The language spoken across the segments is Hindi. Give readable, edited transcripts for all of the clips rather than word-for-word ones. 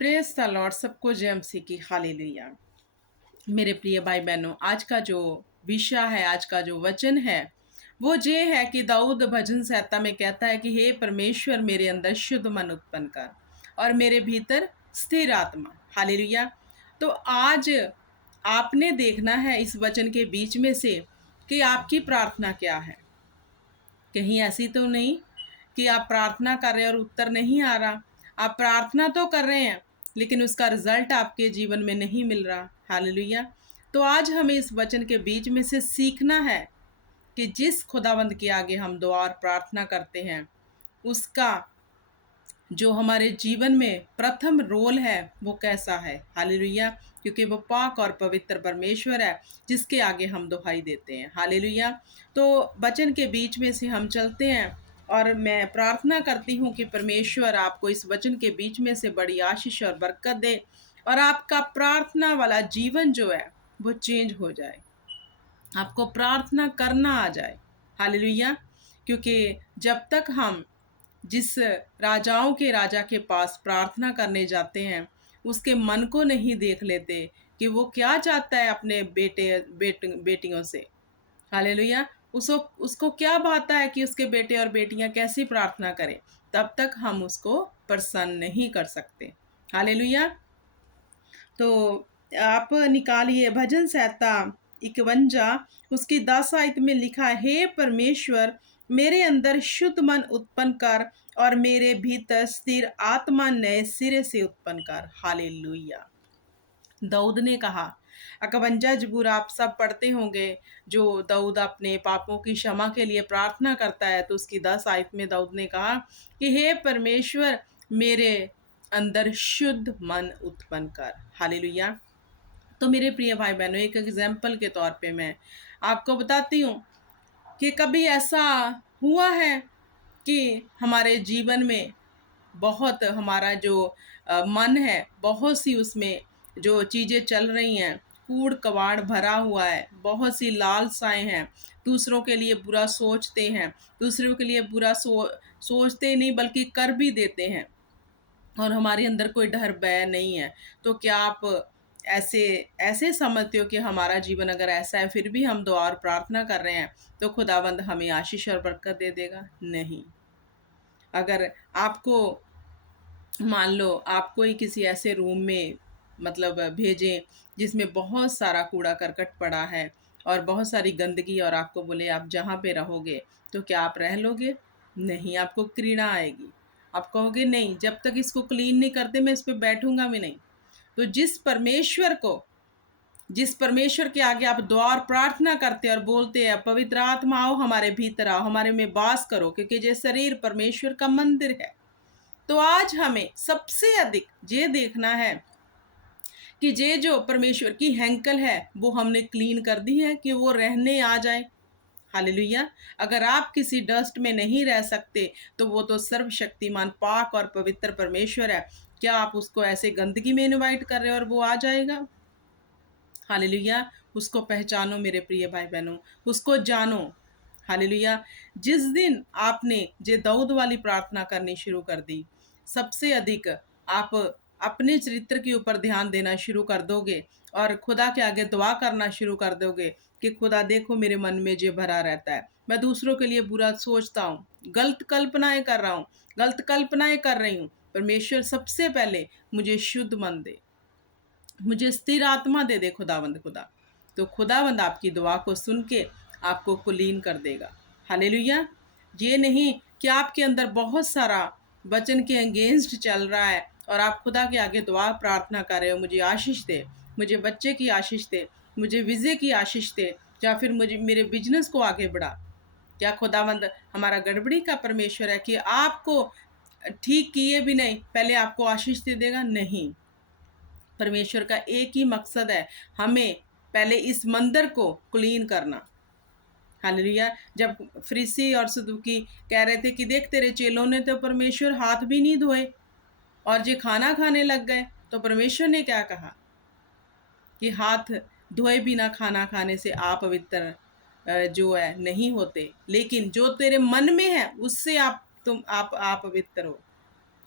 प्रेज द लॉर्ड, सबको जय मसीह की हालेलुया। मेरे प्रिय भाई बहनों, आज का जो विषय है, आज का जो वचन है, वो ये है कि दाऊद भजन संहिता में कहता है कि हे परमेश्वर, मेरे अंदर शुद्ध मन उत्पन्न कर और मेरे भीतर स्थिर आत्मा। हालेलुया। तो आज आपने देखना है इस वचन के बीच में से कि आपकी प्रार्थना क्या है। कहीं ऐसी तो नहीं कि आप प्रार्थना कर रहे हैं और उत्तर नहीं आ रहा। आप प्रार्थना तो कर रहे हैं लेकिन उसका रिजल्ट आपके जीवन में नहीं मिल रहा। हालेलुया। तो आज हमें इस वचन के बीच में से सीखना है कि जिस खुदावंद के आगे हम दुआ और प्रार्थना करते हैं, उसका जो हमारे जीवन में प्रथम रोल है वो कैसा है। हालेलुया। क्योंकि वो पाक और पवित्र परमेश्वर है जिसके आगे हम दुहाई देते हैं। हालेलुया। तो वचन के बीच में से हम चलते हैं और मैं प्रार्थना करती हूँ कि परमेश्वर आपको इस वचन के बीच में से बड़ी आशीष और बरकत दे और आपका प्रार्थना वाला जीवन जो है वो चेंज हो जाए, आपको प्रार्थना करना आ जाए। हालेलुया। क्योंकि जब तक हम जिस राजाओं के राजा के पास प्रार्थना करने जाते हैं, उसके मन को नहीं देख लेते कि वो क्या चाहता है अपने बेटियों से। हालेलुया। उसको उसको क्या भाता है कि उसके बेटे और बेटियां कैसी प्रार्थना करें, तब तक हम उसको प्रसन्न नहीं कर सकते। हालेलुया। तो आप निकालिए भजन संहिता 51, उसकी 10 आयत में लिखा है, हे परमेश्वर, मेरे अंदर शुद्ध मन उत्पन्न कर और मेरे भीतर स्थिर आत्मा नए सिरे से उत्पन्न कर। हालेलुया। दाऊद ने कहा, 51 जबूर आप सब पढ़ते होंगे, जो दाऊद अपने पापों की क्षमा के लिए प्रार्थना करता है। तो उसकी 10 आयत में दाऊद ने कहा कि हे परमेश्वर, मेरे अंदर शुद्ध मन उत्पन्न कर। हालेलुया। तो मेरे प्रिय भाई बहनों, एक एग्जाम्पल के तौर पे मैं आपको बताती हूँ कि कभी ऐसा हुआ है कि हमारे जीवन में बहुत हमारा जो मन है, बहुत सी उसमें जो चीज़ें चल रही हैं, कूड़ कबाड़ भरा हुआ है, बहुत सी लालसाएं हैं, दूसरों के लिए बुरा सोचते हैं, दूसरों के लिए बुरा सोचते नहीं बल्कि कर भी देते हैं, और हमारे अंदर कोई डर भय नहीं है। तो क्या आप ऐसे ऐसे समझते हो कि हमारा जीवन अगर ऐसा है फिर भी हम दुआ और प्रार्थना कर रहे हैं तो खुदावंद हमें आशीष और बरकत दे देगा? नहीं। अगर आपको, मान लो आपको ही किसी ऐसे रूम में मतलब भेजें जिसमें बहुत सारा कूड़ा करकट पड़ा है और बहुत सारी गंदगी, और आपको बोले आप जहाँ पे रहोगे, तो क्या आप रह लोगे? नहीं, आपको घृणा आएगी। आप कहोगे नहीं, जब तक इसको क्लीन नहीं करते मैं इस पे बैठूंगा भी नहीं। तो जिस परमेश्वर के आगे आप दुआ और प्रार्थना करते और बोलते हैं, पवित्र आत्मा आओ हमारे भीतर, आओ हमारे में वास करो, क्योंकि ये शरीर परमेश्वर का मंदिर है। तो आज हमें सबसे अधिक ये देखना है कि ये जो परमेश्वर की हैंकल है वो हमने क्लीन कर दी है कि वो रहने आ जाए। हालेलुया। अगर आप किसी डस्ट में नहीं रह सकते तो वो तो सर्वशक्तिमान पाक और पवित्र परमेश्वर है। क्या आप उसको ऐसे गंदगी में इनवाइट कर रहे हो और वो आ जाएगा? हालेलुया। उसको पहचानो मेरे प्रिय भाई बहनों, उसको जानो। हालेलुया। जिस दिन आपने जे दाऊद वाली प्रार्थना करनी शुरू कर दी, सबसे अधिक आप अपने चरित्र के ऊपर ध्यान देना शुरू कर दोगे और खुदा के आगे दुआ करना शुरू कर दोगे कि खुदा देखो मेरे मन में जे भरा रहता है, मैं दूसरों के लिए बुरा सोचता हूँ, गलत कल्पनाएं कर रहा हूँ, गलत कल्पनाएं कर रही हूँ। परमेश्वर सबसे पहले मुझे शुद्ध मन दे, मुझे स्थिर आत्मा दे दे खुदावंद खुदा। तो खुदावंद आपकी दुआ को सुन के आपको कुलीन कर देगा। हालेलुया। ये नहीं कि आपके अंदर बहुत सारा वचन के अगेंस्ट चल रहा है और आप खुदा के आगे दुआ प्रार्थना कर रहे हो, मुझे आशीष दे, मुझे बच्चे की आशीष दे, मुझे विजय की आशीष दे, या फिर मुझे मेरे बिजनेस को आगे बढ़ा। क्या खुदावंद हमारा गड़बड़ी का परमेश्वर है कि आपको ठीक किए भी नहीं पहले आपको आशीष दे देगा? नहीं। परमेश्वर का एक ही मकसद है, हमें पहले इस मंदिर को क्लीन करना। हालेलुया। जब फरीसी और सदूकी कह रहे थे कि देख तेरे चेलों ने तो परमेश्वर हाथ भी नहीं धोए और ये खाना खाने लग गए, तो परमेश्वर ने क्या कहा कि हाथ धोए बिना खाना खाने से आप पवित्र जो है नहीं होते, लेकिन जो तेरे मन में है उससे आप पवित्र हो।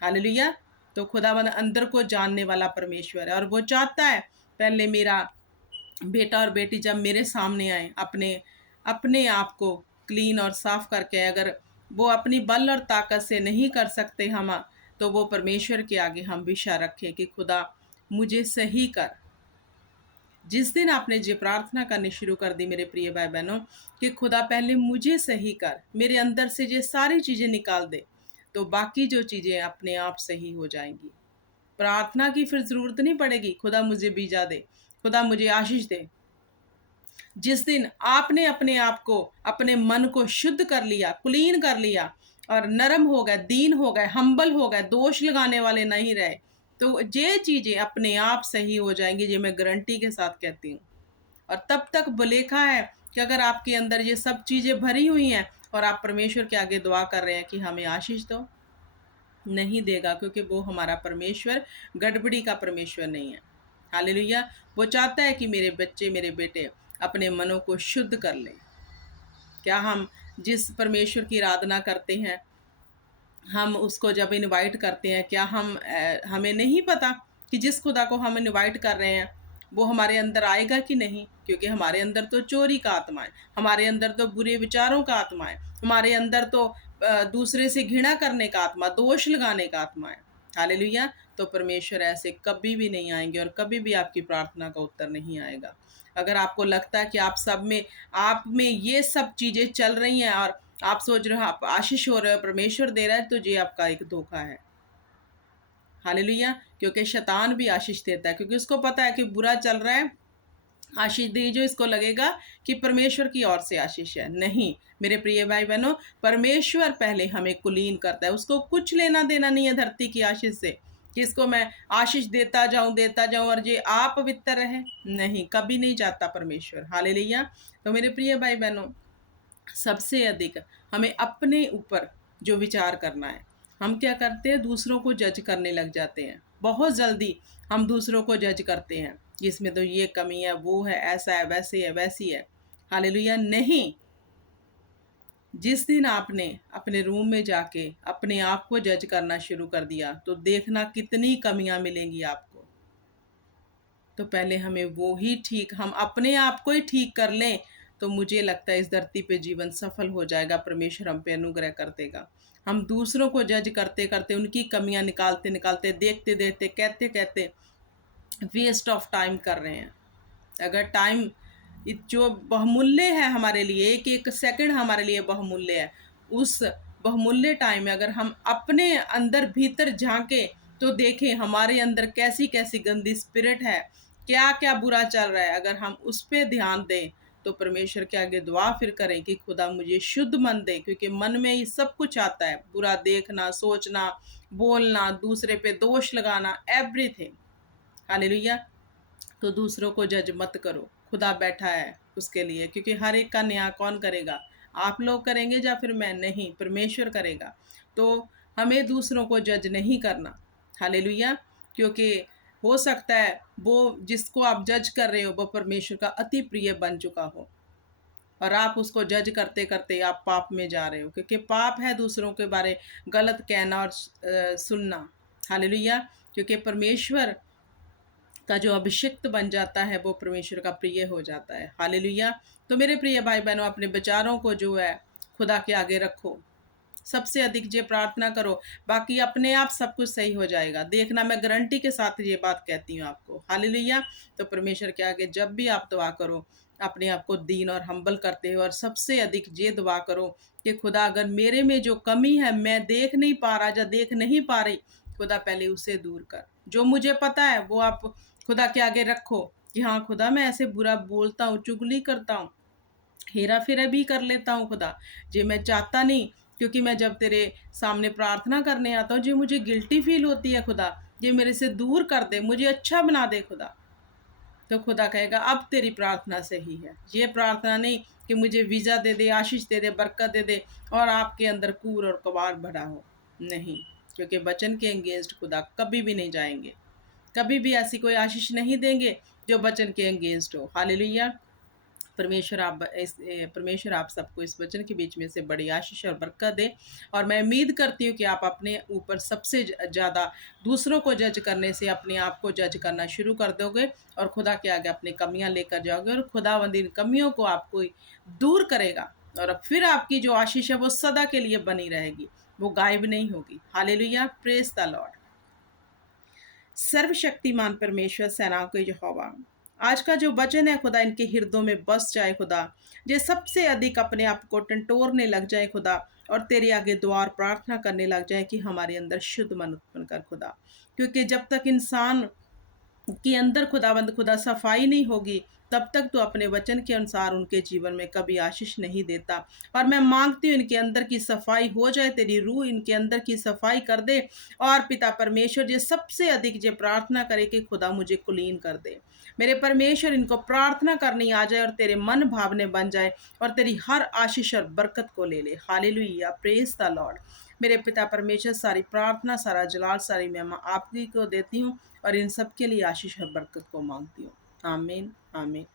हालेलुया। तो खुदावंद अंदर को जानने वाला परमेश्वर है और वो चाहता है पहले मेरा बेटा और बेटी जब मेरे सामने आए अपने अपने आप को क्लीन और साफ करके, अगर वो अपनी बल और ताकत से नहीं कर सकते हम, तो वो परमेश्वर के आगे हम विषय रखें कि खुदा मुझे सही कर। जिस दिन आपने ये प्रार्थना करनी शुरू कर दी मेरे प्रिय भाई बहनों कि खुदा पहले मुझे सही कर, मेरे अंदर से ये सारी चीज़ें निकाल दे, तो बाकी जो चीज़ें अपने आप सही हो जाएंगी। प्रार्थना की फिर ज़रूरत नहीं पड़ेगी खुदा मुझे बीजा दे, खुदा मुझे आशीष दे। जिस दिन आपने अपने आप को, अपने मन को शुद्ध कर लिया, क्लीन कर लिया और नरम हो गए, दीन हो गए, हम्बल हो गए, दोष लगाने वाले नहीं रहे, तो ये चीज़ें अपने आप सही हो जाएंगी, ये मैं गारंटी के साथ कहती हूँ। और तब तक लिखा है कि अगर आपके अंदर ये सब चीज़ें भरी हुई हैं और आप परमेश्वर के आगे दुआ कर रहे हैं कि हमें आशीष दो, नहीं देगा, क्योंकि वो हमारा परमेश्वर गड़बड़ी का परमेश्वर नहीं है। हालेलुया। वो चाहता है कि मेरे बच्चे, मेरे बेटे अपने मनों को शुद्ध कर लें। क्या हम जिस परमेश्वर की आराधना करते हैं, हम उसको जब इनवाइट करते हैं, क्या हमें नहीं पता कि जिस खुदा को हम इनवाइट कर रहे हैं वो हमारे अंदर आएगा कि नहीं? क्योंकि हमारे अंदर तो चोरी का आत्मा है, हमारे अंदर तो बुरे विचारों का आत्मा है, हमारे अंदर तो दूसरे से घृणा करने का आत्मा, दोष लगाने का आत्मा है। हालेलुया। तो परमेश्वर ऐसे कभी भी नहीं आएंगे और कभी भी आपकी प्रार्थना का उत्तर नहीं आएगा। अगर आपको लगता है कि आप में ये सब चीज़ें चल रही हैं और आप सोच रहे हो आप आशीष हो रहे हो, परमेश्वर दे रहा है, तो ये आपका एक धोखा है। हालेलुया। क्योंकि शैतान भी आशीष देता है, क्योंकि उसको पता है कि बुरा चल रहा है, आशीष दी जो इसको लगेगा कि परमेश्वर की ओर से आशीष है। नहीं मेरे प्रिय भाई बहनों, परमेश्वर पहले हमें कुलीन करता है, उसको कुछ लेना देना नहीं है धरती की आशीष से कि इसको मैं आशीष देता जाऊं और ये आप पवित्र रहे। नहीं, कभी नहीं चाहता परमेश्वर। हालेलुया। तो मेरे प्रिय भाई बहनों, सबसे अधिक हमें अपने ऊपर जो विचार करना है। हम क्या करते हैं, दूसरों को जज करने लग जाते हैं। बहुत जल्दी हम दूसरों को जज करते हैं, इसमें तो ये कमी है, वो है, ऐसा है, वैसे है, वैसी है। हालेलुया। नहीं, जिस दिन आपने अपने रूम में जाके अपने आप को जज करना शुरू कर दिया, तो देखना कितनी कमियां मिलेंगी आपको। तो पहले हमें वो ही ठीक, हम अपने आप को ही ठीक कर लें, तो मुझे लगता है इस धरती पे जीवन सफल हो जाएगा, परमेश्वर हम पे अनुग्रह कर देगा। हम दूसरों को जज करते करते, उनकी कमियां निकालते निकालते, देखते देखते, कहते कहते वेस्ट ऑफ टाइम कर रहे हैं। अगर टाइम जो बहुमूल्य है हमारे लिए, एक एक सेकंड हमारे लिए बहुमूल्य है, उस बहुमूल्य टाइम में अगर हम अपने अंदर भीतर झांके तो देखें हमारे अंदर कैसी कैसी गंदी स्पिरिट है, क्या क्या बुरा चल रहा है। अगर हम उस पर ध्यान दें तो परमेश्वर के आगे दुआ फिर करें कि खुदा मुझे शुद्ध मन दे, क्योंकि मन में ही सब कुछ आता है, बुरा देखना, सोचना, बोलना, दूसरे पे दोष लगाना, एवरीथिंग। हालेलुया। तो दूसरों को जज मत करो, खुदा बैठा है उसके लिए, क्योंकि हर एक का न्याय कौन करेगा? आप लोग करेंगे या फिर मैं? नहीं, परमेश्वर करेगा। तो हमें दूसरों को जज नहीं करना। हालेलुया। क्योंकि हो सकता है वो जिसको आप जज कर रहे हो वो परमेश्वर का अति प्रिय बन चुका हो और आप उसको जज करते करते आप पाप में जा रहे हो, क्योंकि पाप है दूसरों के बारे गलत कहना और सुनना। हालेलुया। क्योंकि परमेश्वर का जो अभिषिक्त बन जाता है वो परमेश्वर का प्रिय हो जाता है। हालेलुया। तो मेरे प्रिय भाई बहनों, अपने विचारों को जो है खुदा के आगे रखो, सबसे अधिक ये प्रार्थना करो, बाकी अपने आप सब कुछ सही हो जाएगा। देखना, मैं गारंटी के साथ ये बात कहती हूँ आपको। हालेलुया। तो परमेश्वर के आगे जब भी आप दुआ करो, अपने आप को दीन और हम्बल करते हो और सबसे अधिक ये दुआ करो कि खुदा अगर मेरे में जो कमी है, मैं देख नहीं पा रहा या देख नहीं पा रही, खुदा पहले उसे दूर कर। जो मुझे पता है वो आप खुदा के आगे रखो कि हाँ खुदा, मैं ऐसे बुरा बोलता हूँ, चुगली करता हूँ, हेरा फेरा भी कर लेता हूँ खुदा, जे मैं चाहता नहीं, क्योंकि मैं जब तेरे सामने प्रार्थना करने आता हूँ जो मुझे गिल्टी फील होती है खुदा, ये मेरे से दूर कर दे, मुझे अच्छा बना दे खुदा। तो खुदा कहेगा अब तेरी प्रार्थना सही है। ये प्रार्थना नहीं कि मुझे वीज़ा दे दे, आशीष दे दे, बरकत दे दे और आपके अंदर कूर और कबाड़ भरा हो। नहीं, क्योंकि वचन के अगेंस्ट खुदा कभी भी नहीं जाएंगे, कभी भी ऐसी कोई आशीष नहीं देंगे जो वचन के अगेंस्ट हो। हालेलुया। परमेश्वर आप सबको इस वचन के बीच में से बड़ी आशीष और बरकत दे। और मैं उम्मीद करती हूँ कि आप अपने ऊपर सबसे ज़्यादा दूसरों को जज करने से अपने आप को जज करना शुरू कर दोगे और खुदा के आगे अपनी कमियां लेकर जाओगे, और खुदावंद इन कमियों को आपको दूर करेगा, और फिर आपकी जो आशीष है वो सदा के लिए बनी रहेगी, वो गायब नहीं होगी। Hallelujah, praise the Lord. सर्वशक्तिमान परमेश्वर, सेनाओं के यहोवा, आज का जो वचन है खुदा इनके हृदयों में बस जाए खुदा, ये सबसे अधिक अपने आप को टंटोरने लग जाए खुदा, और तेरे आगे दुआ और प्रार्थना करने लग जाए कि हमारे अंदर शुद्ध मन उत्पन्न कर खुदा। क्योंकि जब तक इंसान के अंदर खुदावंद खुदा सफाई नहीं होगी, तब तक तो अपने वचन के अनुसार उनके जीवन में कभी आशीष नहीं देता। और मैं मांगती हूँ इनके अंदर की सफाई हो जाए, तेरी रूह इनके अंदर की सफाई कर दे। और पिता परमेश्वर जी सबसे अधिक जे प्रार्थना करे कि खुदा मुझे कुलीन कर दे। मेरे परमेश्वर, इनको प्रार्थना करनी आ जाए और तेरे मन भावने बन जाए, और तेरी हर आशीष और बरकत को ले ले। Hallelujah, praise the Lord. मेरे पिता परमेश्वर, सारी प्रार्थना, सारा जलाल, सारी महिमा आप ही को देती हूँ, और इन सब के लिए आशीष और बरकत को मांगती हूँ। आमीन, आमीन।